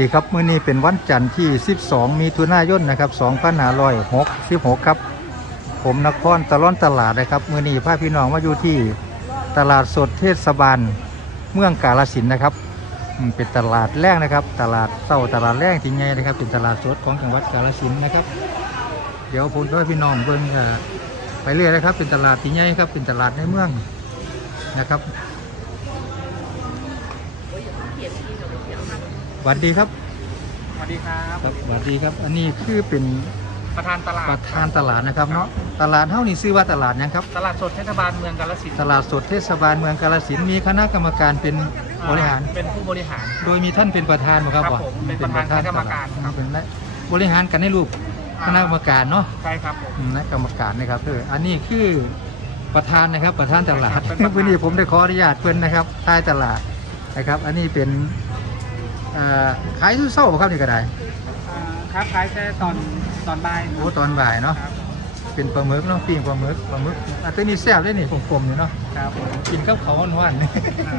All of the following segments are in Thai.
วัสดีครับมื้อนี้เป็นวันจันทร์ที่ 12 มีถุนายนนะครับ2566 ครับ ผมนครตะล่อนตลาดนะครับมื้อนี้พาพี่น้องมาอยู่ที่ตลาดสดเทศบาลเมืองกาลสินนะครับเป็นตลาดแรกนะครับ ตลาดเต้าตลาดแรกที่ใหญ่นะครับ เป็นตลาดสดของจังหวัดกาลสินนะครับ เดี๋ยวผมจะให้พี่น้องเบิ่งไปเรื่อยนะครับ เป็นตลาดที่ใหญ่ครับเป็นตลาดในเมืองนะครับ สวัสดีครับสวัสดีครับครับสวัสดีครับ อันนี้คือเป็นประธานตลาดประธานตลาดนะครับเนาะตลาดเท่านี้ชื่อว่าตลาดหยังครับ ตลาดสดเทศบาลเมืองกาฬสินธุ์ตลาดสดเทศบาลเมืองกาฬสินธุ์มีคณะกรรมการเป็นบริหาร เป็นผู้บริหาร โดยมีท่านเป็นประธานบ่ครับครับบ่ผมเป็นประธานคณะกรรมการครับเป็นและบริหารกันในรูปคณะกรรมการเนาะใช่ครับผมอืมคณะกรรมการนะครับเอออันนี้คือประธานนะครับประธานตลาดเป็นประธานวันนี้ผมได้ขออนุญาตเพิ่นนะครับใต้ตลาดนะครับ อันนี้เป็นเอ่อขายทุกเช้าบ่ครับนี่ก็ได้อ่าครับขายแค่ตอนตอนบ่ายโอ้ตอนบ่ายเนาะครับเป็นปลาหมึกเนาะปิ้งปลาหมึกปลาหมึกอันนี้แซ่บเลยนี่กลมๆอยู่เนาะครับผมกินกับเขาวหวานๆอ่า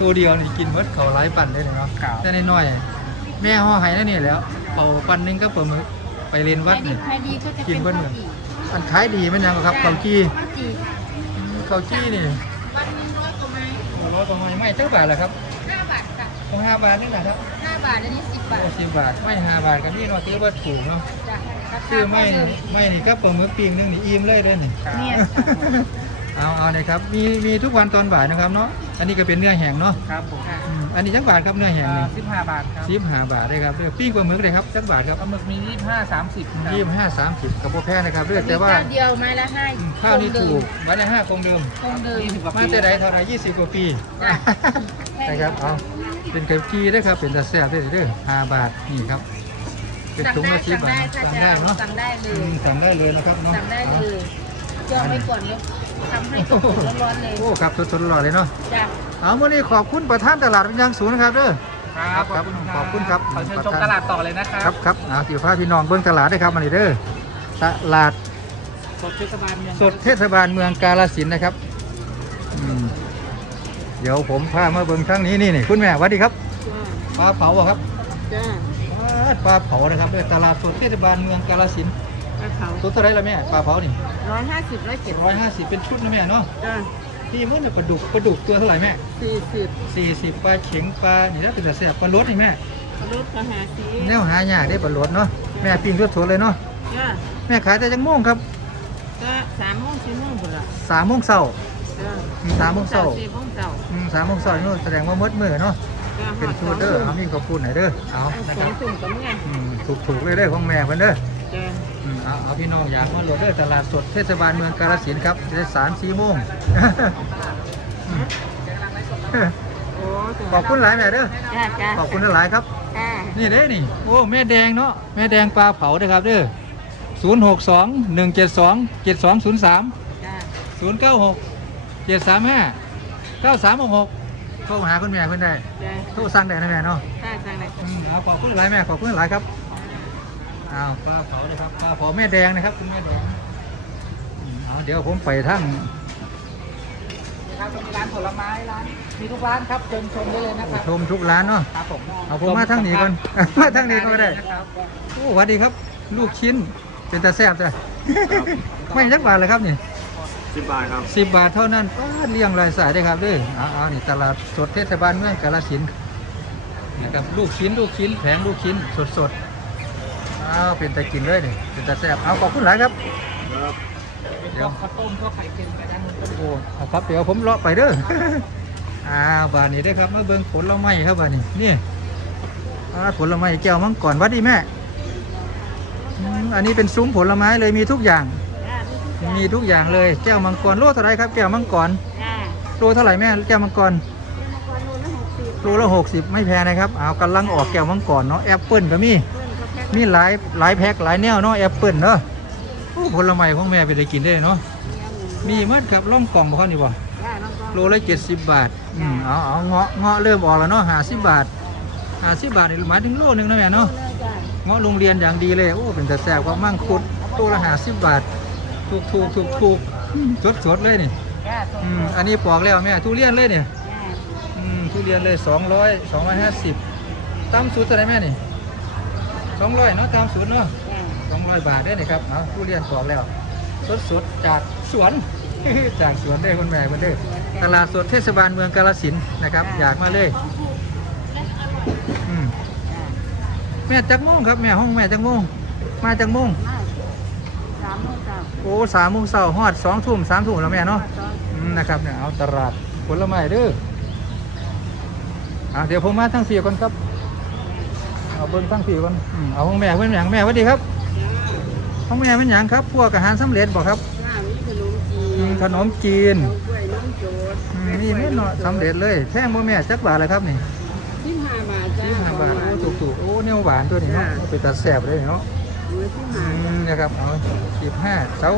ตัวเดียวนี่กินเมดเขาหลายปั่นเลยเนาะครับ แต่น้อยๆแม่ห่อไห้นั่นนี่แหล้วเป่าปั่นหนึงก็ปลาหมึกไปเรียนวัดนี่ขายดีก็จะกิเป็นนเบิ้ลข้าวเหมือนจี่อันขายดีไหมนยังครับข้าวจี้ข้าวจี่อืมข้าวจี้นี่วันหนึงร้อยกว่าไม้โอ้ร้อยประมาณไม่เท่าบาทเหรอครับห้าบาท ค่ะต้องห้าบาทนี่แหละครับห้าบาทอันนี้สิบบาทโอ้สิบบาท ไม่ห้าบาทกับนี่เนาะถือว่าถูกเนาะจ้ะราคาซื้อไม่เท่าเดิม ไม่นี่ก็ปลาหมึกปิ้งนึงนี่อิ่มเลยเด้อนี่ครับเนี่ย เอาเอาเลยครับมีมีทุกวันตอนบ่ายนะครับเนาะอันนี้ก็เป็นเนื้อแห้งเนาะครับผมอืมอันนี้จักบาทครับเนื้อแห้งนี่สิบห้าบาทครับสิบห้าบาทเลยครับเด้อปิ้งปลาหมึกเลยครับจักบาทครับปลาหมึกมียี่ห้าสามสิบยี่สิบห้าสามสิบกับโบแพงนะครับเลือกมีแต่ว่าเจ้าเดียวไม้ละห้าอืมข้าวนี่ถูกไว้ในห้าคงเดิม คงเดิม ยี่สิบกว่ามาปีแต่ใดเท่าไหรยี่สิบกว่าปีจ้ะ นะครับเอา เป็นเกกีได้อครับ เป็นตะแซ่บได้อเด้อห้าบาทนี่ครับ เป็นสั่งถุงได้ละสิบสั่งบาได้ทถ้าสั่งจะได้เอาเนาะสั่งได้เลยอืมสั่งได้เลยนะครับเนาะสั่งได้เลยจองไว้ก่อนเดี๋ยวทำให้สดๆร้อนๆเลยโอ้ครับสดๆร้อนๆเลยเนาะจ้ะเอาวันนี้ขอบคุณประธานตลาดเป็นอยางสูงนะครับเด้อ ครับครับขอบคุณครับ ขอเชิญชมตลาดต่อเลยนะคครัรับบครับเอาสิพาพี่น้องเบิ้งตลาดได้ครับมานี่เด้อตลาด สดเทศบาลเมืองสดเทศบาลเมืองกาลสินธุ์นะครับอืม เดี๋ยวผมพามาเบิ่งครั้งนี้นี่นี่คุณแม่สวัสดีครับปลาเผาอะครับจ้ะปลาเผานะครับเด้อตลาดสดเทศบาลเมืองกาลสินธุ์ปลาเผาตัวเท่าไหรละแม่ปลาเผานี่ร้อยห้าสิบร้อยเจ็ดร้อยห้าสิบเป็นชุดนะแม่เนาะจ้ะพี่มื่อน่ะปลาดุกปลาดุกตัวเท่าไหร่แม่สี่สิบสี่สิบปลาเข็งปลานี่ถ้าเป็นแต่แซ่บปลาลดนี่แม่รถกระหาสีแนวหายากได้ปลาลดเนาะแม่ปิ้งสดๆเลยเนาะจ้ะแม่ขายแต่จังโมงครับก็สามโมงสี่โมงหมดละสามโมงเช้า จ้ะอืมสามโมงเช้าสี่โมงเช้าอืมสามโมงเช้านี่แสดงว่ามืดมือเนาะจ้ะเป็นชุดเด้อเอามีขอบคุณหน่อยเด้อเอานะสคอรังบถุงกับเมื่ออืมถูกๆเลยเด้อของแม่เพิ่นเด้อ จ้ะอืมเอาเอาพี่น้องอยากมาโหลดเด้อตลาดสดเทศบาลเมืองกาฬสินธุ์ครับจะได้สามสี่โมงอืมโอ้ขอบคุณหลายแม่เด้อจ้ะจ้ะขอบคุณหลายครับ จ้ะนี่เด้นี่โอ้แม่แดงเนาะแม่แดงปลาเผาเด้อครับเด้อศูนย์หกสองหนึ่งเจ็ดสองเจ็ดสองศูนย์สามจ้ะศูนย์ เก้าหกเจ็ดสามห้าเก้าสามหกหกโทรหาคุณแม่เพิ่นได้จ้ะโทรสั่งได้นะแม่เนาะจ้ะจ้ะเลยอืมเอาขอบคุณหลายแม่ขอบคุณหลายครับอ้าวปลาเผาเลยครับปลาเผาแม่แดงนะครับคุณแม่แดงอืมเอาเดี๋ยวผมไปทั้งครับมีร้านผลไม้ร้านมีทุกร้านครับเชิญชมได้เลยนะครับชมทุกร้านเนาะครับผมเอาผมมาทางนี้ก่อนมาทางนี้ก็ได้นะครับโอ้สวัสดีครับ ลูกชิ้นเป็นตาแซ่บจ้ะไม่ยักบาทเลยครับนี่ สิบบาทครับสิบบาทเท่านั้นป้าดเลี้ยงรายสายได้ครับเด้อเอาเอานี่ตลาดสดเทศบาลเมืองกาฬสินธุ์นะครับลูกชิ้นลูกชิ้นแผงลูกชิ้นสดสดๆเอาเป็นตะกินเลยนี่เป็นตาแซ่บเอาขอบคุณหลายครับ ครับเดี๋ยว ข้าวต้มข้าวไข่เค็มไปด้านนู้นก็มีโอ้เอาครับเดี๋ยวผมเลาะไปเด้อ อ่าบานนี้ได้อครับมาเบิ่งผลไม้ครับบานนี้นี่อ่าผลไม้แก้วมังกรหวัดดีแม่อืมอันนี้เป็นซุ้มผลไม้เลยมีทุกอย่างจ้ะ มีทุกอย่างเลยแก้วมังกรโลเท่าไหรครับแก้วมังกรจ้ะโลเท่าไหร่แม่แก้วมังกรเมื่อก่อนโลละหกสิบโลละ60ไม่แพงนะครับเอากำลังออกแก้วมังกรเนาะแอปเปิลก็มีเพื่อนเขาแพ็คมีหลายหลายแพ็คหลายแนวเนาะแอปเปิลเนาะโอ้ผลไม้ของแม่ไปได้กินได้เนาะมีมัดครับล่องกล่องบ่ครับนี่บ่จ้ะน้องกอนโลละ70บาทอืมเอาเอาเงาะเงาะเริ่มออกแล้วเนาะ50บาท50บาทนี่หมายถึงโลหนึงนะแม่เนาะเลยจ้ะเงาะโรงเรียนอย่างดีเลยโอ้เป็นแต่แซ่บกว่ามั่งคุดตัวละ50บาท ถูกถูกถูกถูกสดสดๆเลยนี่จ้ะส่งอืมอันนี้ปอกแล้วแม่ทุเรียนเลยเนี่ยจ้ะอืมทุเรียนเลย200 250ตามสูตรอะไรแม่นี่สองร้อยเนาะตามสูตรเนาะสองร้อยบาทได้นี่ครับเอาทุเรียนปอกแล้วสดๆจากสวน จากสวนได้อคนแม่คนเด้อตลาดสดเทศบาลเมืองกาฬสินธุ์นะครับ อยากมาเลยอืมแม่จักโมงครับแม่ห้องแม่จักโมงมาจักโมงสาม โมงเช้าโอ้สามโมงเช้าฮอดสองทุ่มสามทุ่มแล้วแม่เนาะอืมนะครับเนี่ยเอาตลาดผลไม้เด้ออะเดี๋ยวผมมาทั้งสี่คนครับเอาเบิ้งทั้งสี่คนอืมเอาห้องแม่เพื่อนหยังแม่สวัสดีครับห้องแม่เป็นหยังครับพวกอาหารสำเร็จบอกครับจ้ามีขนมจีอืนมขนมจีนเอากล้วยน้ำโจดอืมนี่แน่นอนสำเร็จเลยแท่งบ่แม่จักบาทเลยครับนี่สิบห้าบาทจ้ายี่ห้าบาทโอ้ถูกถูกๆโอ้เนี่ยหวานตัวนี้เนาะเป็นตาแสบเลยเนาะ หัวสิบอืห้ามนะครับเอาสิบห้าเสา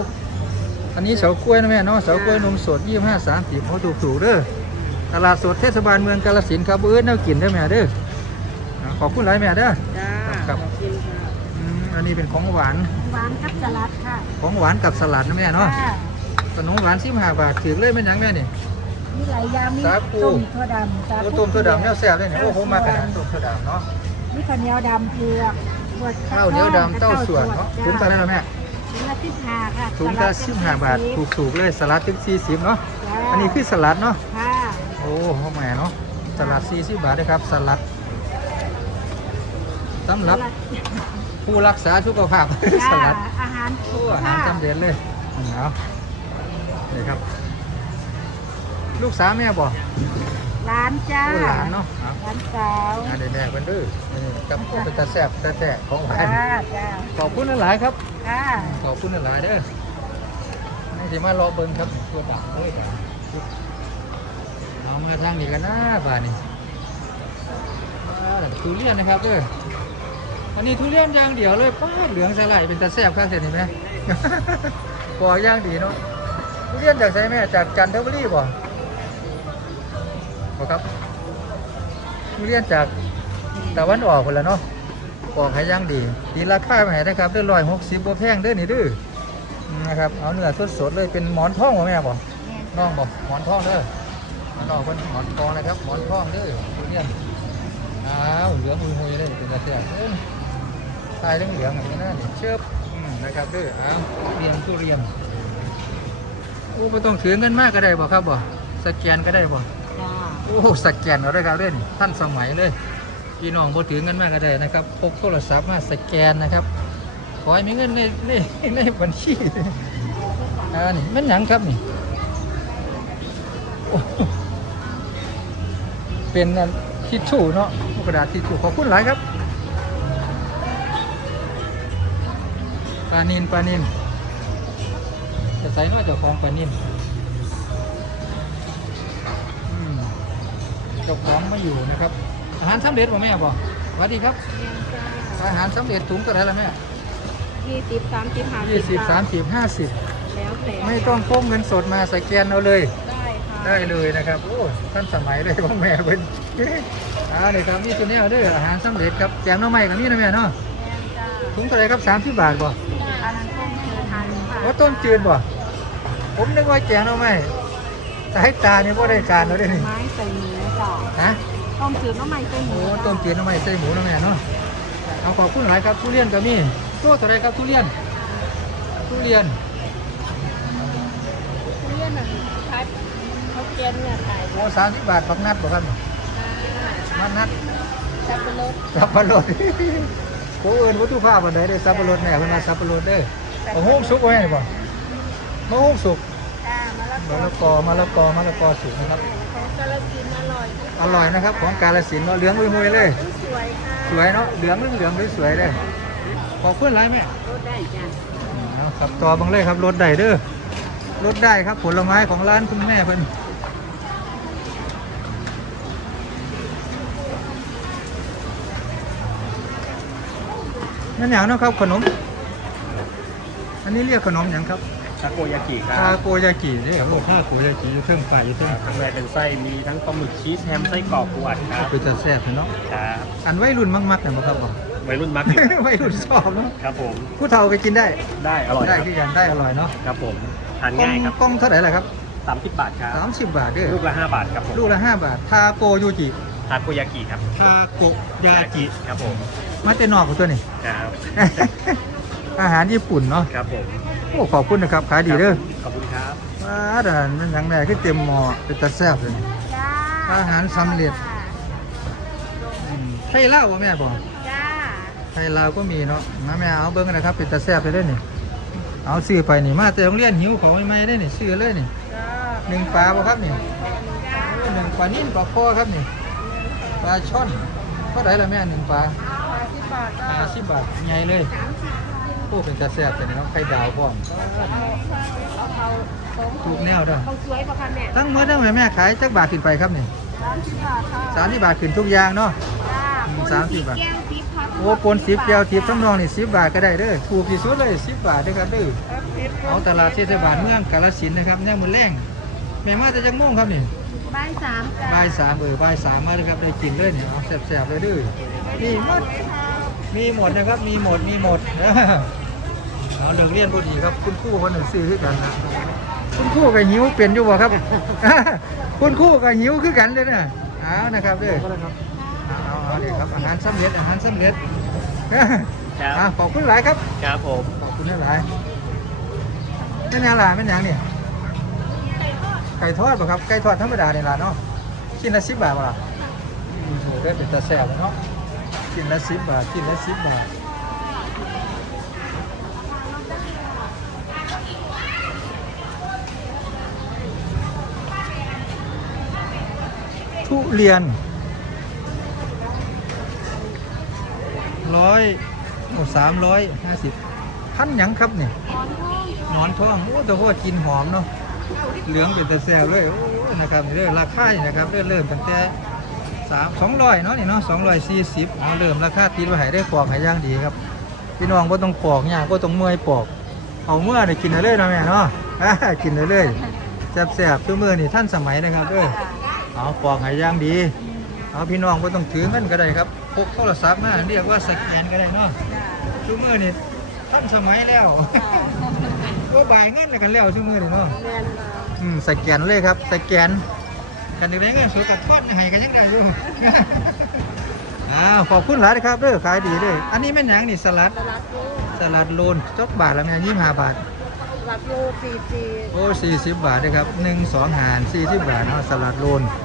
อันนี้เสากล้วยนะแม่เนาะเสากล้วยนมสดยี่ห้าสามสิบโอ้ถูกถูกๆเด้อตลาดสดเทศบาลเมืองกาฬสินธุ์ครับเอ้ยแนวกินเด้อแม่เด้ออ่าขอบคุณหลายแม่เด้อ จ้าครับขอบคุณค่ะอืมอันนี้เป็นของหวานหวานกับสลัดค่ะของหวานกับสลัดนะแม่เนาะจ้าขนมหวานสิบห้าบาทถือเลยเป็นหยังแม่นี่ มีหลายอย่างมีสาคู ต้มถั่วดำสาโอ้คูต้มถั่วดำเนี่ยแซ่บเลยเนี่ยโอ้โหมากระดาษต้มถั่วดำเนาะมีข้าวเหนียวดำเผือกบ วชข้าวเหนียวดำเต้าส่วนเนาะถุงตะไลละแม่ถุงละสิบห้าค่ะถุงละสิบห้าบาทถูกถูกๆเลยสลัดถึงสี่สิบเนาะจ้าอันนี้คือสลัดเนาะค่ะโอ้พ่อแม่เนาะสลัดสี่สิบบาทนะครับสลัดสำหรับผู้รักษาสุขภาพสจ้าลัดอาหารโอ้สุขอาหารภาพจำเด็ดเลยอืมเอานี่ครับ ลูกสาวแม่บอก ร้านจ้าโอ้หลานเนาะเอาร้านสาวอันนี้แม่เพิ่นดื้อนี่กับโอ้เป็นตาแซ่บตาแซ่บของหวาจ้านจ้าขอบคุณหลายๆครับค่ะขอบคุณหลายๆเด้อนี่สิมารอเบิ่งครับตัวดับเลยครับเอามาทางนี้กันนะบ้านนี้อ่าทุเรียนนะครับเด้ออันนี้ทุเรียนอย่างเดียวเลยป้าดเหลืองสลายเป็นตาแซ่บข้างเสร็จนี่ไหม ปอกอย่างดีเนาะทุเรียนจากไสแม่จากจันทบุรีบ่ บ่ครับทุเรียนจากตะวันออกคนละเนาะปอกให้ย่างดีดีราคาไปไหนนะครับเด้อร้อยหกสิบบ่แพงเด้อนี่เด้ออืมนะครับเอาเนื้อสดๆเลยเป็นหมอนทองบ่แม่บ่น้องบ่หมอนทองเด้อน้องเพิ่นหมอนทองนะครับหมอนทองเด้อทุเรียนอ้าวเหลืองหุยๆเลยเป็นตาแซ่บเอ้ยทายเหลืองๆอย่างนี้นะนี่เชิบอืมนะครับเด้ออ้าวทุเรียนทุเรียนโอ้บ่ต้องถือเงินมากก็ได้บ่ครับบ่สแกนก็ได้บ่จ้า โอ้สแกนเอาได้ครับเล่นท่านสมัยเลยพี่น้องบ่ถือเงินมากก็ได้นะครับพกโทรศัพท์มาสแกนนะครับขอให้มีเงินในในในบัญชีอ่านี่มันหยังครับนี่เป็นอันทิชชู่เนาะกระดาษทิชชู่ขอบคุณหลายครับปลานินปลานินจะใส่น้อยเจ้าของปลานิน เจ้าของมาอยู่นะครับ อาหารสำเร็จบ่แม่บอกสวัสดีครับ อาหารสำเร็จถุงเท่าไหร่ละแม่ยี่สิบสามสิบห้ายี่สิบสามสิบห้าสิบแล้วแต่ไม่ต้องพกเงินสดมาสแกนเอาเลย ได้ค่ะได้เลยนะครับ โอ้ท่านสมัยเลยของแม่เป็นอ่าเลยครับนี่ตัวนี้เอาเด้ออาหารสำเร็จครับแจมหน้องใหม่กับนี่นะแม่เนาะแม่นจ้าถุงเท่าไหร่ครับสามสิบบาทบ่อันนั้นต้มคือทานค่ะว่าต้มจืดบ่ผมนึกว่าแจมหน้องใหม่แต่ให้ตาเนี่ยว่าได้การแล้วเด้อนี่ไม้ใส่หมู จ้าฮะต้มจืดน้ำมันใส่หมูโอ้จ้าต้มจืดหน้ำมันใส่หมูนะแม่เนาะเอาขอบคุณหลายครับทุเรียนก็มีตัวเท่าไรครับทุเรียนทุเรียนทุเรียนอะขายเขาเกณฑ์เนี่ยขายโอ้สามสิบบาทบักนัดบ่ครับนัดนัดสับปะรดสับปะรดโอ้เอินวัตถุภาพอันใดได้อสับปะรดแม่เพิ่นว่าสับปะรดเด้อโอ้โหสุกไว้ให้บ่มะฮุกสุกจ้ามะละมะละกอมะละกอมะละกอสุกนะครับของ กาลสินธุ์อร่อยอร่อยนะครับ ของกาลสินธุ์เนาะเหลืองหุยๆเลย สวยค่ะสวยเนาะเหลืองเหลืองๆสวยๆเลยขอบคุณหลายแม่ รสได้จ้าเอาครับต่อบังเลยครับรถได้เด้อรถได้ครับผลไม้ของร้านคุณแม่เพิ่นนั่นอย่างเนาะครับขนม อันนี้เรียกขนมอย่างครับ ทาโกยากิคทารับโกยากินี่ครับทาโกยากิอยู่เทิงไฟอยู่เทิงข้างในเป็นไส้มีทั้งปลาหมึกชีสแฮมไส้กรอกปูอัดครับเป็นจะแซ่บเนาะครับอันวัยรุ่นมักๆเนี่ยบ่ครับบ่วัยรุ่นมักอยู่ วัยรุ่นชอบเนาะครับผมผู้เฒ่าก็กินได้ได้อร่อยได้ครับคือกันได้อร่อยเนาะครับผมทานกล้องง่ายครับกล้องเท่าไหร่ล่ะครับสามสิบบาทครับ 30 บาทเด้อลูกละห้าบาทครับผมลูกละ 5 บาททาโกยูจิทาโกยากิครับทาโกยากิครับผมมาแต่นอกของตัวนี่ ครับ อาหารญี่ปุ่นเนาะครับผม โอ้ขอบคุณนะครับขายดีเด้อขอบคุณครับว้าด่านมันหยังไงคือเต็มหม้อเป็นตาแซ่บเลยจ้าอาหารสำเร็จอืมไทยลาวบ่แม่บ่จ้าไทยลาวก็มีเนาะมาแม่เอาเบิ่งกันนะครับเป็นตาแซ่บไปเลยนี่เอาซื้อไปนี่มาแต่โรงเรียนหิวของใหม่ๆได้นี่ซื้อเลยนี่จ้าหนึ่งปลาบ่ครับนี่จ้าโอ้หนึ่งปลานิ่นปลาคอครับนี่ปลาช่อนเท่าไหร่ละแม่หนึ่งปลาสิบบาทจ้าห้าสิบบาทใหญ่เลยโอ้เป็นตาแซ่บแต่นี่เนาะไข่ดาวพร้อมเอาเขางถูกแนวเด้อเขาสวยป่ะคะแม่ทั้งหมดทั้งแม่แม่ขายจักบาทขึ้นไปครับนี่สามสิบบาทค่ะสามสิบบาทขึ้นทุกอย่างเนาะจ้ามสามสิบบาทแก้วสิบพันโอ้ปนสิบแก้วทิพย์ทำนองนี่สิบบาทก็ได้เด้อถูกที่สุดเลยสิบบาทเด้อครับเด้อเอาตลาดเทศบาลเมืองกาฬสินนะครับแนวมือแรงแม่มาแต่จังม่วงครับนี่บ่ายสามจ้าบ่ายสามเออบ่ายสามมาเลยครับได้กินเลยเนี่ยเอาแซ่บๆเลยเด้อมีหมดมีหมดนะครับมีหมดมีหมด เอาเลิกเรียนพอดีครับ คุณครูคนหนึ่งซื้อคือกันนะคุณครูกับหิวเป็นอยู่บ่ครับ คุณครูกับหิวคือกันเลยนะเอานะครับเด้อเอาเอาเอาเลยครับอาหารสำเร็จอาหารสำเร็จอะขอบคุณหลายครับครับผมขอบคุณหลายแม่นยังล่ะแม่นยังนี่ยไก่ทอดป่ะครับไก่ทอดธรรมดาเนี่ยล่ะเนาะชิ้นละสิบบาทป่ะล่ะอืมโหได้เป็นตาแซ่บเนาะชิ้นละสิบบาทชิ้นละสิบบาท ทุเรียนร้อยโอ้สามร้อยห้าสิบพันหยังครับเนี่ยหนอนทองโอ้แต่ว่ากินหอมเนาะเหลืองเป็นแต่แซ่บเลยโอ้นะครับนี่เด้อราคานี่นะครับเริ่มเริ่มตั้งแต่สามสองร้อยเนาะนี่เนาะสองร้อยสี่สิบเอาเริ่มราคาติดไว้ให้ได้ปอกให้ย่างดีครับพี่น้องก็ต้องปอกเนี่ยก็ต้องเมื่อยปอก เอาเมื่อได้กินได้เลยเนาะแม่เนาะอ่ากินได้เลยแซ่บๆตัวมือนี่ท่านสมัยนะครับเด้อ เอาปอกให้ย่างดี เอาพี่น้องก็ต้องถือเงินก็ได้ครับพกโทรศัพท์มาเรียกว่าสแกนก็ได้เนาะตัวมือนี่ท่านสมัยแล้วก็บ่ายเงินกันแล้วชั่วมือนี่เนาะแม่นค่ะอืมสแกนเลยครับสแกนกันได้เงินสูกับทอดให้กันยังได้อยู่อ้าวขอบคุณหลายนะครับเด้อขายดีเด้ออันนี้แม่นหยังนี่สลัดตลาดโลสลัดโลนจกบาทละแม่ยี่ห้าบาทตลาดโลสี่สี่โอ้สี่สิบบาทนะครับหนึ่งสองหารสี่สิบบาทเนาะสลัดโลนอืม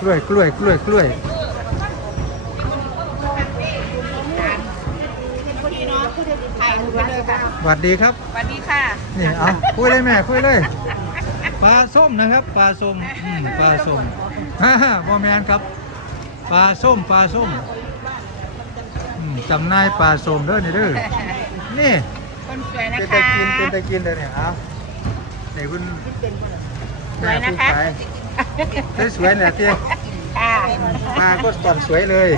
กล้วยกล้วยกล้วยกล้วยพี่น้องผู้จะถ่ายรูปไปเลยค่ะสวัสดีครับสวัสดีค่ะนี่เอาคุยเลยแม่คุยเลยปลาส้มนะครับปลาส้มอืมปลาส้มฮ่าฮ่าบอแมนครับปลาส้มปลาส้มอืมจำหนายปลาส้มเด้อนี่เด้อนี่คนสวยนะเป็นคะตะกินเป็นตะกินเลยเนี่ยเอาไหนคุณสวยนะคะแม่ผู้ขาย สวยๆเนี่ยเตี้ยค่ะปลาก็ตอนสวยเลย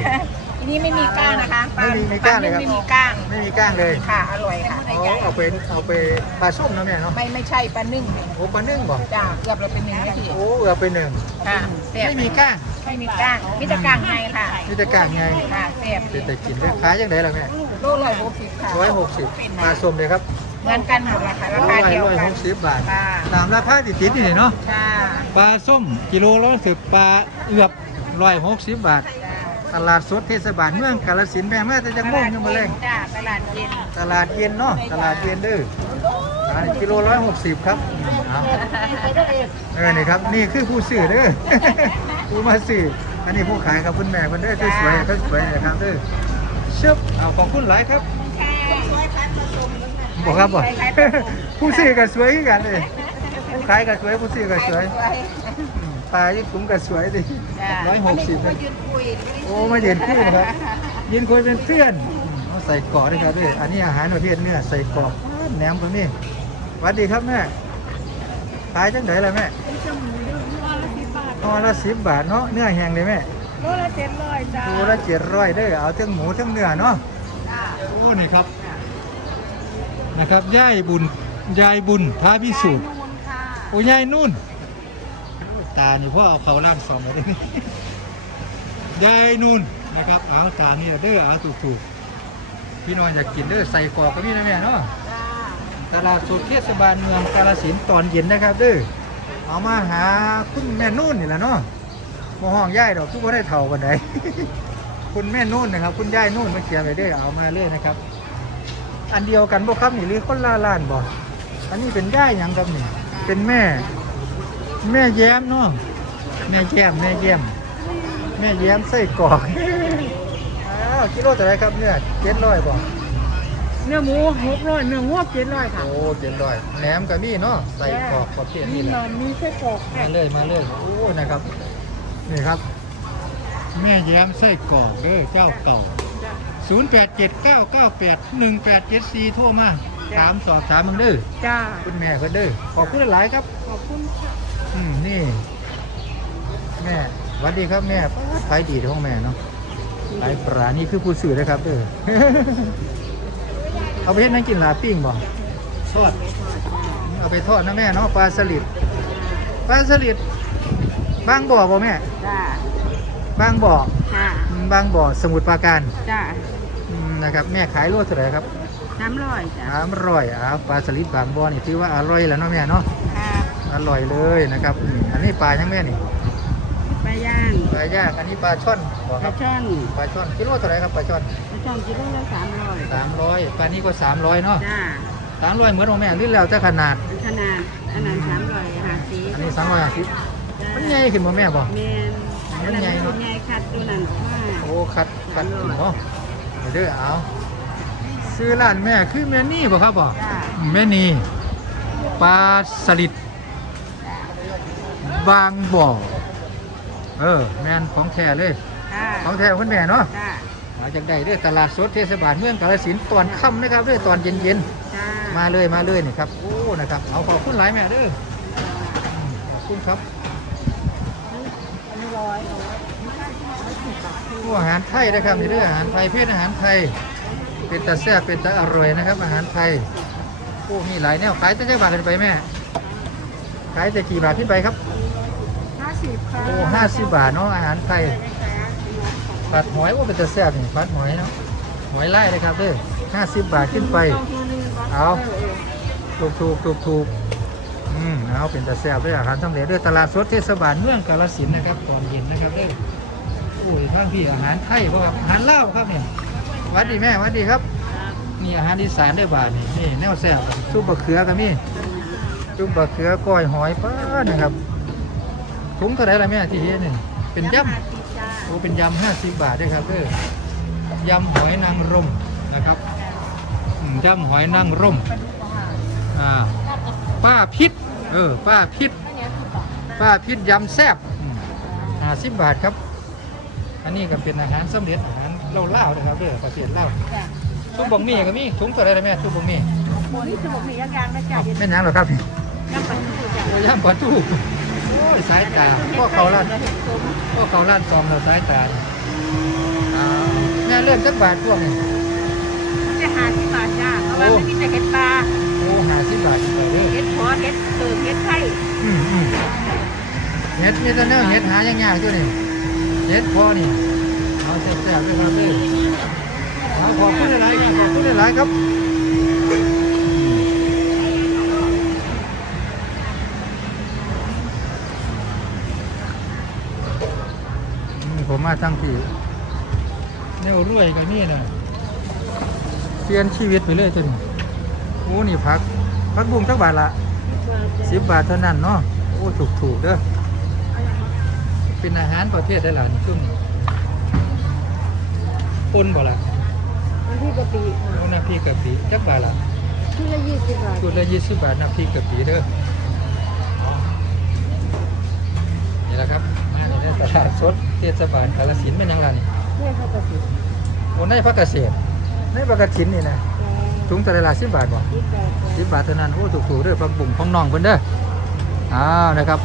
อันนี้ไม่มีก้างนะคะปลาไม่มีมีก้างเลยครับ ไม่มีก้างไม่มีก้างเลยค่ะอร่อยค่ะเอาเอาไปเอาไปปลาส้มนะแม่เนาะไม่ไม่ใช่ปลานึ่งโอ้ปลานึ่งบ่จ้าเกือบเราเป็นหนึ่งนาทีโอ้เอาไปหนึ่งค่ะแซ่บไม่มีก้างไม่มีก้างมีแต่ก้างในค่ะมีแต่ก้างไงค่ะแซ่บเป็นตะกินเลยขายยังไงล่ะแม่โลร้อยหกสิบค่ะร้อยหกสิบปลาส้มเลยครับ เหมือนกันหมดละค่ะราร้อคายเดียวร้อยกัหน กสิบบาท ค่ะ ตามราคาติดติดๆนี่เนาะค่ะปลาส้มกิโลละสิบปลาเอือบร้อยหกสิบบาทตลาดสดเทศบาลเมืองกาฬสินธุ์แม่แม่แต่จังม่วงยังมาแรงจ้าตลาดเย็นตลาดเย็นเนาะ ตลาดเย็นเด้ออันนี้กิโลร้อยหกสิบครับเอาเออนี่ครับ นี่คือผู้ซื้อเด้อ ผู้มาซื้อ อันนี้ผู้ขายครับคุณแม่คุณเด้อที่สวยเขาสวยนะครับเด้อเชิบเอาขอบคุณหลายครับ บอกครับบอกผู้ซื้อก็สวยคือกันเลยผู้ขายก็สวยผู้ซื้อก็สวยอืมปลาญี่ปุ่นก็สวยดิร้อยหกสิบมายืนคุยโอ้มาเย็นคู่นะครับยินคุยเป็นเพื่อนอืมเอาใส่เกาะด้วยครับด้วยอันนี้อาหารประเภทเนื้อใส่เกาะแหนมตัวนี้สวัสดีครับแม่ขายจังไหนล่ะแม่เป็นจมูกดื้อละสิบบาทห่อละสิบบาทเนาะเนื้อแห้งเลยแม่โลละเจ็ดร้อยจ้าตัวละเจ็ดร้อยเด้อเอาทั้งหมูทั้งเนื้อเนาะจ้าโอ้นี่ครับ นะครับยายบุญยายบุญพาพิสูจน์นูนค่ะโอ้ยายนุ่นโอ้ตานี่พ่อเอาเขาล่างสองมาได้ยายนุ่นนะครับเอาตานี่เด้อเอาถูกๆพี่น้องอยากกินเด้อใส่กรอกก็มีนะแม่เนาะจ้าตลาดสดเทศบาลเมืองกาฬสินธุ์ตอนเย็นนะครับเด้อเอามาหาคุณแม่นุ่นนี่แหละเนาะบ่ห้องย่ายดอกคือบ่ได้เท่ากันไดคุณแม่นุ่นนะครับ คุณย่ายนุ่นมาเขียนไว้เด้วยเอามาเลยนะครับ อันเดียวกันบ่ครับนี่หรือคนละล้านบ่อันนี้เป็นย่ายหยังครับนี่เป็นแม่ แม่แย้มเนาะแม่แย้มแม่แย้มแม่แย้มไส้กรอกอ้าวกิโลเท่าไหรครับเนี่ยเจ็ดร้อยบ่เนื้อหมูหกร้อยเนื้อวัวเจ็ดร้อยค่ะโอ้เจ็ดร้อยแหนมกับมีเนาะใส่กรอกประเภทมีนี้แหหนละอนมีไส้กรอกแค่มาเลยมาเลยโอ้นะครับนี่ครับ แม่แย้มไส้กรอกเด้อเจ้าเก่า 0 8 7 9 9 8 1 8 7 4 โทรมาถามสอบถามมึงเด้อจ้า คุณแม่เพิ่นเด้อขอบคุณหลายๆครับ ขอบคุณค่ะ อืมนี่ แม่สวัสดีครับแม่ป้าดขายดีท้องแม่เนาะขายปลานี่คือผู้สื่อนะครับเด้อ เอาไปเฮ็ดนั่งกินลาปิ้งบ่ทอด เอาไปทอดนะแม่เนาะปลาสลิดปลาสลิดบางบ่อบ่แม่ จ้า บางบ่อ ค่ะอืมบางบ่อสมุทรปราการ จ้าอืม นะครับแม่ขายรวดเท่าไหร่ครับน้ำร้อยจ้าสามร้อยอ่าปลาสลิดบางบ่อนี่ถือว่าอร่อยแล้วเนาะแม่เนาะค่ะอร่อยเลยนะครับอืมอันนี้ปลายังแม่นี่ปลาย่างปลาย่างอันนี้ปลาช่อนบ่ปคลารับช่อนปลาช่อนกิโลเท่าไหรครับปลาช่อนปลาช่อนกิโลละสามร้อยสามร้อยปลานี้ก็สามร้อยเนาะจ้าสามร้อยเหมือนของแม่หรือแล้วแต่ขนาดขนาดอันนั้นสามร้อยห้าสิบอันนี้สามร้อยห้าสิบมันใหญ่ขึ้นบ่แม่บ่แมนมันใหญ่เนอะ ใหญ่คัดตัวนั้นว่าโอ้คัดคัดขึ้นเนาะ เดี๋ยวเด้อเอาซื้อร้านแม่คือแม่นี่บ่ครับบ่จ้าแม่นี่ปลาสลิดบางบ่อเออแม่นของแท้เลย ค่ะของแท้คุณแม่เนาะจ้ามาจากใดเด้อตลาดสดเทศบาลเมืองกาฬสินธุ์ตอนค่ำนะครับเด้อตอนเย็นจ้าๆมาเลยมาเลยนี่ครับโอ้นะครับเอาขอบคุณหลายแม่เด้อขอบคุณครับ อันนี้ร้อยโอ้อา หารไทยนะครับนี่เด้ออาหารไทยเพศอาหารไทย เป็นตาแซ่บเป็นตาอร่อยนะครับ อาหารไทยโอ้มีหลายแนวขายแต่กี่บาทกันไปแม่ ขายแต่กี่บาทขึ้นไปครับห้าสิบค่ะโอ้ห้าสิบบาทเนาะอาหารไทยผัดหอยโอ้เป็นตาแซ่บนี่ผัดหอยเนาะหอยไล่นะครับเด้อห้าสิบบาทขึ้นไป เอาถูกถูกถูกถูกอืมเอาเป็นตาแซ่บด้วยอาหารสำเร็จด้วยตลาดสดเทศบาลเมืองกาฬสินธุ์นะครับตอนเย็นนะครับเด้อ โอ้ยข้างพี่อาหารไทยบ่ครับอาหารลาวครับเนี่ยหวัดดีแม่หวัดดีครับนี่อาหารอีสานด้วยบาทนี่นี่แนวแซ่บซุปบะเขือก็มีซุปบะเขือก้อยหอยป้าดนะครับถุงเท่าไหร่ละแม่ที่เฮ็ดนี่เป็นยำโอ้เป็นยำห้าสิบบาทด้วยครับเด้อยำหอยนางรมนะครับอืมยำหอยนางรมอ่าป้าพิษเออป้าพิษป้าพิษยำแซ่บห้าสิบบาทครับ อันนี้ก็เป็นอาหารสำเร็จอาหารเล่าๆนะครับเด้อประเทศเล่าวซุปบะหมี่ก็มีถุงตัวอะไรนะแม่ซุปบะหมี่หมูนี่สมุนไพรย่างๆนะจ๊ะเดี๋ยวแม่นยังหรอครับย่างปันสุจ้ะโอ้ย่างปลาทูโอ้ยสายตาพ่อเขาล้านพ่อเขาล้านซองเราสายตาอ่าแม่เลื่อนสักบาทพวกนี้จะหาที่บาทจ้าเพราะว่าไม่มีแต่เห็ดปลาโอ้ห้าสิบบาทอีกแล้วเด้อเห็ดพอเห็ดเติมเห็ดไข่อืมอืมเห็ดมีแต่เนื้อเห็ดหายากๆตัวนี้ เห็ดพอนี่เอาแซ่บๆด้วยครับเด้อเอาขอบคุณหลายขอบคุณหลายครับผมมาตั้งที่แนวรวยกับนี่นะเปลี่ยนชีวิตไปเลยจนโอ้นี่พักพักบุ้งสักบาทละสิบบาทเท่านั้นเนาะโอ้ถูกถูกเด้อ เป็นอาหารประเภทได้หลายช่วงนี้ปนบ่ล่ะมันที่กะปิโอ้น้ำพริกกะปิจักบาทละชุดละยี่สิบบาทชุดละยี่สิบบาทน้ำพริกกะปิเด้อนี่แหละครับมาในตลาดสดเทศบาลกาฬสินธุ์เป็นยังไงนี่เนี่ยเขากะปิโอ้ในพักเกษตรในพักกสินธุ์นี่นะถุงตะลาสิบบาทบ่ที่แปดสิบบาทเท่านั้นโอ้ถูกถูกๆเด้อปักบุ่งของน้องเพิ่นเด้ออ้าวนะครับ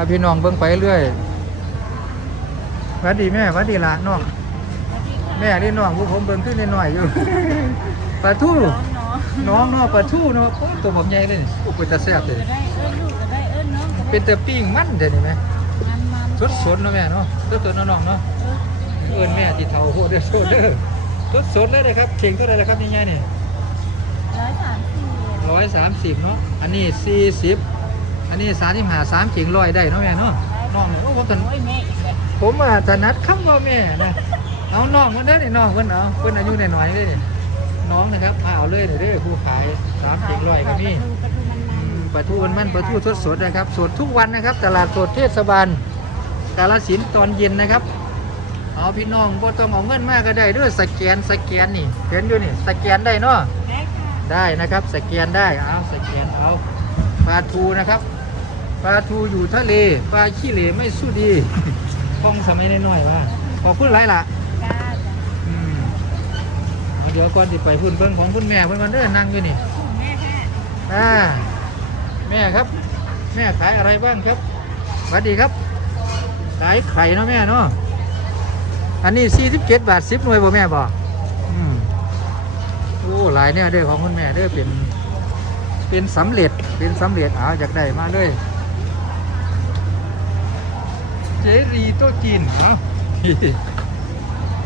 พาพี่น้องเบิ่งไปเรื่อยหวัดดีแม่หวัดดีหละน้อง แม่นี่น้องผู้ผมเบิ่งขึ้นน้อยๆอยู่ ปลาทูน้องเนาะปลาทูเนาะโอ้ตัวผมใหญ่เลยนี่โอ้เป็นตาแซ่บเลยได้เอิ้นลูกก็ได้เอิ้นน้องก็ได้เป็นแต่ปิ้งมันเด้นี่แม่มันมันสดสดๆเนาะแม่เนาะสดสดๆเนาะน้องเนาะ เอิ้นแม่ที่เฒ่าโหดเด้อโซดเด้อสดสดๆเลยนะครับเข่งเท่าไหร่ละครับใหญ่ๆนี่ร้อยสามสิบร้อยสามสิบเนาะอันนี้สี่สิบ อันนี้สามสิบห้าสามเข่งร้อยได้เนาะแม่เนาะได้น้องเนี่ยโอ้ผมตอนโอ้ยแม่อีกแล้วผมอะถนัดคำว่าแม่นะเอาน้องคนนั้นนี่น้องคนเอาคนอายุน้อยๆเลยน้องนะครับมาเอาเลยเด้อผู้ขายสามเจ็ดร้อยก็มีปลาทูมันอืมปลาทูมันมันปลาทูสดสดๆนะครับสดทุกวันนะครับ ตลาดสดเทศบาลกาลสินธุ์ตอนเย็นนะครับเอาพี่น้องก็ต้องเอาเงินมากก็ได้เด้วยสแกนสแกนนี่เห็นอยู่นี่สแกนได้เนาะแม่ค่ะได้นะครับสแกนได้เอาสแกนเอาปลาทูนะครับ ปลาทูอยู่ทะเล ปลาขี้เหร่ไม่สู้ดีฟ้องสมัยน้อยๆว่าขอบคุณหลายล่ะจ้าจ้าอืมเอาเดี๋ยวก่อนที่ไปพุ่นเบิ่งของคุณแม่เพิ่นก่อนเด้อนั่งอยู่นี่ แม่ค่ะอ่าแม่ครับ แม่ขายอะไรบ้างครับสวัสดีครับ ขายไข่เนาะแม่เนาะอันนี้ 47 บาท 10หน่วยบ่แม่บ่อืมโอ้หลายเนี่ยเด้อของคุณแม่เด้อเป็น เป็นสำเร็จเป็นสำเร็จเอาอยากได้มาเลย เจ รีโต๊ะจีนเอา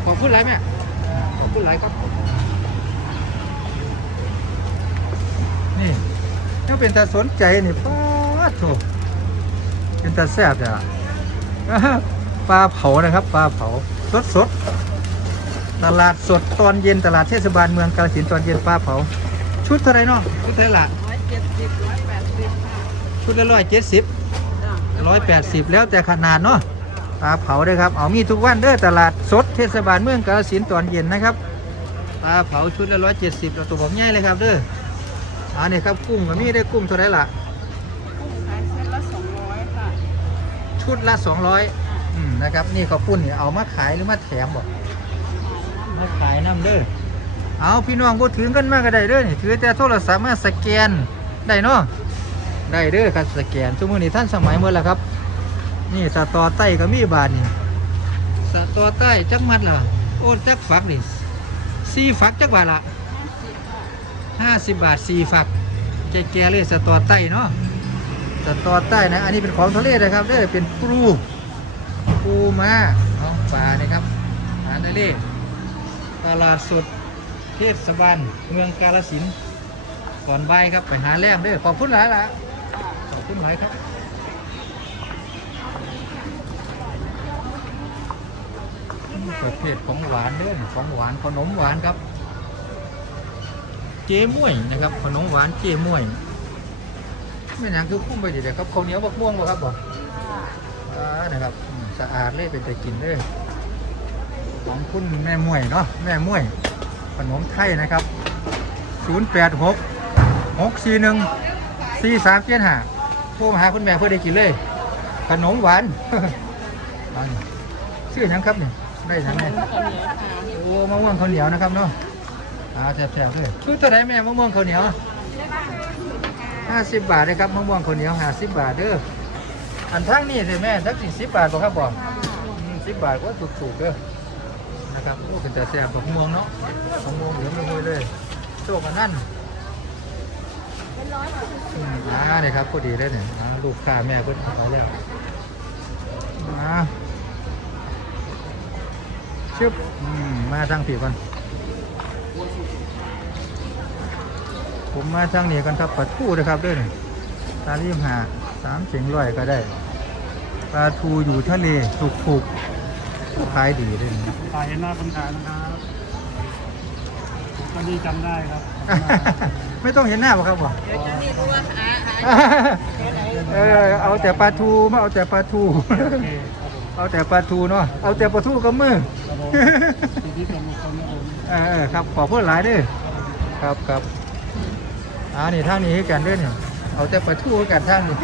ขอบคุณหลายแม่ขอบคุณหลายครับ นี่ถ้าเป็นตาสนใจนี่ป้าดโถเป็นตาแซ่บจ้ะปลาเผานะครับ ปลาเผาสดสดๆตลาดสดตอนเย็นตลาดเทศบาลเมืองกาฬสินธุ์ตอนเย็นปลาเผา ชุดเท่าไหรเนาะชุดเท่าไหรล่ะร้อยเจ็ดสิบร้อยแปดสิบค่ะชุดละร้อยเจ็ดสิบจ้าร้อยแปดสิบแล้วแต่ขนาดเนาะ ปลาเผาเด้อครับเอามีทุกวันเด้อตลาดสดเทศบาลเมืองกาฬสินธุ์ตอนเย็นนะครับปลาเผาชุดละร้อยเจ็ดสิบเราตัวบอกง่ายเลยครับเด้ออันนี้ครับกุ้งก็มีได้กุ้งเท่าไหรล่ะ กุ้งขายเส้นละสองร้อยค่ะ ชุดละสองร้อยนะครับนี่ข้าวปุ้นเนี่ยเอามาขายหรือมาแถมบอกมาขายน้ำเด้อเอาพี่น้องก็ถือกันมากก็ได้เด้อนี่ถือแต่โทรศัพท์มาสแกนได้เนาะได้เด้อครับสแกนชั่วโมงนี้ท่านสมัยเมื่อแล้วครับ นี่สตอใต้ก็มีบาทนี่สตอใต้จักมัดล่ะโอ้จักฝักนี่สี่ฝักจักบาทละห้าสิบบาทสี่ฝักแก่ๆเลยสตอใต้เนาะสตอใต้นะ อันนี้เป็นของทะเลนะครับเด้อเป็นปูปูมาเอาปลาเนี่ยครับอาหารทะเลตลาดสดเทศบาลเมืองกาฬสินก่อนใบครับไปหาแรงเด้อขอบคุณหลายละขอบคุณหลายครับ ประเภทของหวานเด้อของหวานขนมหวานครับ เจ๊ม่วยนะครับ ขนมหวานเจ๊ม่วยแม่นางคือคุ้มไปดีเลยครับข้าวเหนียวบักม่วงบ่ครับบ่อ่านะครับสะอาดเลยเป็นแต่กินเลยของคุณแม่ม่วยเนาะแม่ม่วย ขนมไทยนะครับ 086 641 4375โทรมาหาคุณแม่เพื่อได้กินเลย ขนมหวานอันนี้ชื่อยังครับเนี่ย ได้หยังเนี่ยข้าวเหนียวค่ะโอ้มะม่วงข้าวเหนียวนะครับเนาะอ่าแซ่บๆเลยชุดเท่าไหรแม่มะม่วงข้าวเหนียวห้าสิบบาทนะครับมะม่วงข้าวเหนียวห้าสิบบาทเด้ออันทั้งนี้สิแม่สักสี่สิบบาทบ่ครับบ่สิบบาทก็ถูกๆเด้อนะครับโอ้เป็นแต่แซ่บมะม่วงเนาะมะม่วงเหลืองมะม่วงเลยโชคกันนั่นอ่าเนี่ยครับพอดีเลยเนี่ยอ่าลูกค้าแม่เพิ่นเอาแล้วอ่า ชึบอืมมาทางผีก่อน ผมมาทางนี้กันครับปลาทูนะครับเด้วยตาลีมหาสามเสียงร้อยก็ได้ปลาทูอยู่ทะเลถูกถูกๆขายดีเลยนะตายหน้าคนขายนะครับวันนี้จำได้ครับ ไม่ต้องเห็นหน้าบ่ครับบ่เดี๋ยวจะนี่รู้ว่าหาหาไหนเออเอาแต่ปลาทูไม่เอาแต่ปลาทูโอ เอาแต่ปลาทูเนาะเอาแต่ปลาทูกับมือทีนี้เป็นมงคลครับผมเออเออครับขอพูดหลายด้วยครับครับอ่านี่ท่านี้ให้กันด้วยเนี่ยเอาแต่ปลาทูกันทางนี้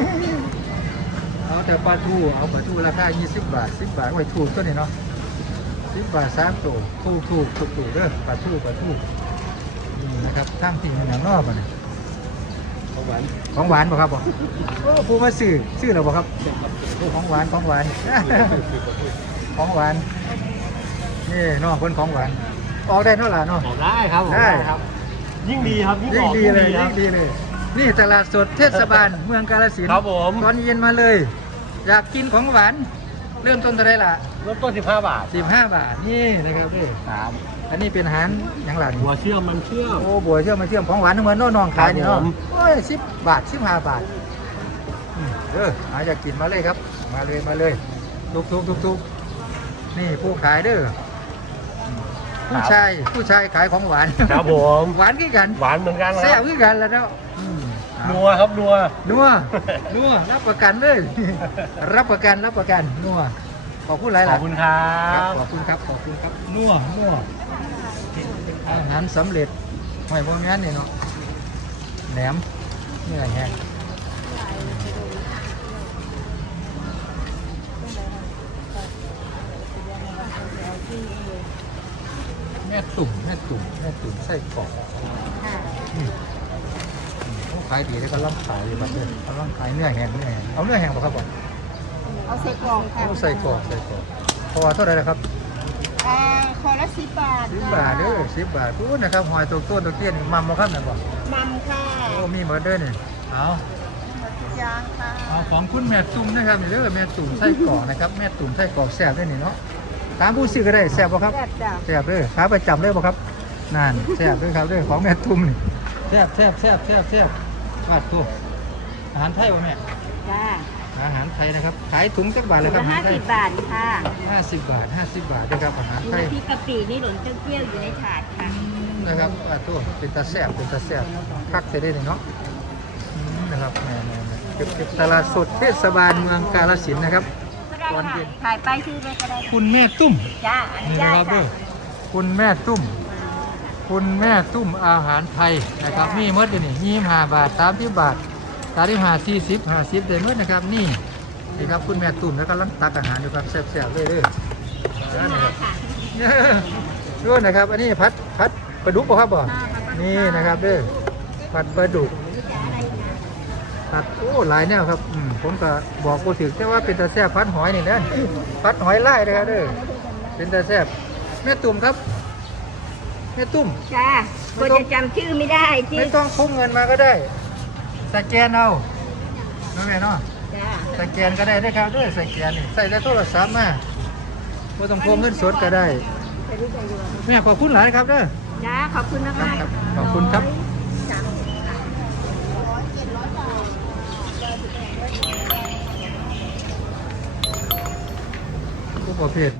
เอาแต่ปลาทูเอาปลาทูราคา20 บาท 10 บาทไว้ถูกตัวนี้เนาะ10 บาทสามตัวถูกถูกถูกถูกเด้อปลาทูปลาทูนี่นะครับทางที่มันอย่างนอกมันย ของหวานของหวานบ่ครับบ่โอ้ผู้มาซื้อซื้อแล้วบ่ครับโอ้ของหวานของหวาน ของหวานนี่น้องคนของหวานออกได้เท่าไหร่เนาะ บอกได้ครับผมได้ ครับ ยิ่งดีครับยิ่งยิ่องอกดีเลยครัยิ่บ งดีเลย นี่ตลาดสดเทศบาล เมืองกาฬสินธุ์ครับผม ตอนเย็นมาเลย อยากกินของหวาน เริ่มต้นเท่าไหรล่ะ เริ่มต้น 15 บาท15 บาทนี่นะครับนี่ ครับ อันนี้เป็นอาหารอย่างหลังหัวเชื่อมมันเชื่อม โอ้บัวเชื่อมมาเชื่อมของหวานทั้งหมดน้องน้องขายนี่ครัเนาะบผม โอ้ยสิบบาทสิบห้าบาทอืมเออหาอยากกินมาเลยครับ มาเลยมาเลยทุกทุกทุกทุกนี่ผู้ขายเด้อผู้ชายผู้ชายขายของหวานครับผม หวานคือกันหวานเหมือนกันคแซ่รับบคือกันแล้วเนาะอืมนัวครับนัว นัว นัว รับประกันเลย รับประกัน รับประกัน นัว ขอบคุณหลายขหอลาบยคุณครัครับ บขอบคุณครับ ขอบคุณครับ นัว นัว อาหารสำเร็จหอยโมแมนนี่เนาะแหนมเนื้อแห้งแม่ตุ่มแม่ตุ่มแม่ตุ่มไส้กรอกค่ะอืมเขาขายดีแล้วก็ร่ำขายอยู่แบบนี้เขาร่ำขายเนื้อแห้งเนื้อแห้งเอาเนื้อแห้งป่ะครับผมเอาใส่กล่องค่ะเอาใส่กรอกใส่กรอกพอเท่าไหร่นะครับ อ่าคอละสิบบาทสิบบาทเด้อสิบบาทพูดนะครับหอยตัวต้นตัวเกี้ยนมัมมาครับนั่นบ่มัมค่ะโอ้มีหมดเด้อนี่เอาหมดทุกอย่างค่ะเอาของคุณแม่ตุ่มนะครับนี่เด้อแม่ตุ่มไส้กรอกนะครับแม่ตุ่มไส้กรอกแซ่บด้วยนี่เนาะตามผู้ซื้อก็ได้แซ่บบ่ครับแซ่บจ้ะแซ่บเด้อขาประจำเลยบ่ครับนั่นแซ่บเด้อครับเด้อของแม่ตุ่มนี่แซ่บแซ่บแซ่บแซ่บแซ่บมาดตัวอาหารไทยบ่แม่จ้า อาหารไทยนะครับ ขายถุงจักบาทเลยครับอาหาห้ารไทสิยบบาทค่ะห้าสิบบาทห้าสิบบาทนะครับอาหารดูไทยที่กะปินี่หล่นเจ้าเกี้ยวอยู่ในถาดค่ะ นะครับว่าตัวเป็นตาแซ่บเป็นตาแซ่บคักเสได้เลยเนาะอืมนะครับแม่แม่แม่เก็บเก็บตลาดสดเทศบาลเมืองกาฬสินธุ์นะครับ ก็ได้ตอนค่ะเย็นถ่ายไปชื่อเลยก็ได้ค่ะคุณแม่ตุ้ม จ้าอนุนี่ญานะตครับเด้ค่ะอคุณแม่ตุ้ม คุณแม่ตุ้มอาหารไทยนะครับ จ้ามีมีหมดเลยนี่ยี่ห้าบาทสามสิบบาท สามสิบห้าสี่สิบห้าสิบเดยหมดนะครับนี่นี่ครับคุณแม่ตุ้มแล้วก็ร้านตักอาหารดูครับแซ่บๆเลยเด้อขึ้นนั่นมานะครับค่ะด้วยนะครับ อันนี้พัดพัดปลาดุกป่ะครับบ่นี่นะครับเด้อผัดปลาดุกผัดโอ้หลายแนวครับอืมผมก็บอกบ่ถึงแต่ว่าเป็นตาแซ่บพัดหอยนี่นะพัดหอยไล่นะครับเด้อเป็นตาแซ่บแม่ตุ่มครับแม่ตุ่มจ้าไม่ก็ต้องจะจำชื่อไม่ได้ที่ไม่ต้องพกเงินมาก็ได้ สแกนเอาไม่แม่เนาะจ้าสแกนก็ได้นะครับเด้วยสแกนนี่ใส่ได้โทรศัพท์มาไม่ต้องพกเงินสดก็ได้แม่ขอบคุณหลายครับเด้อ จ้า ขอบคุณมากมากครับขอบคุณครับทุกประเภท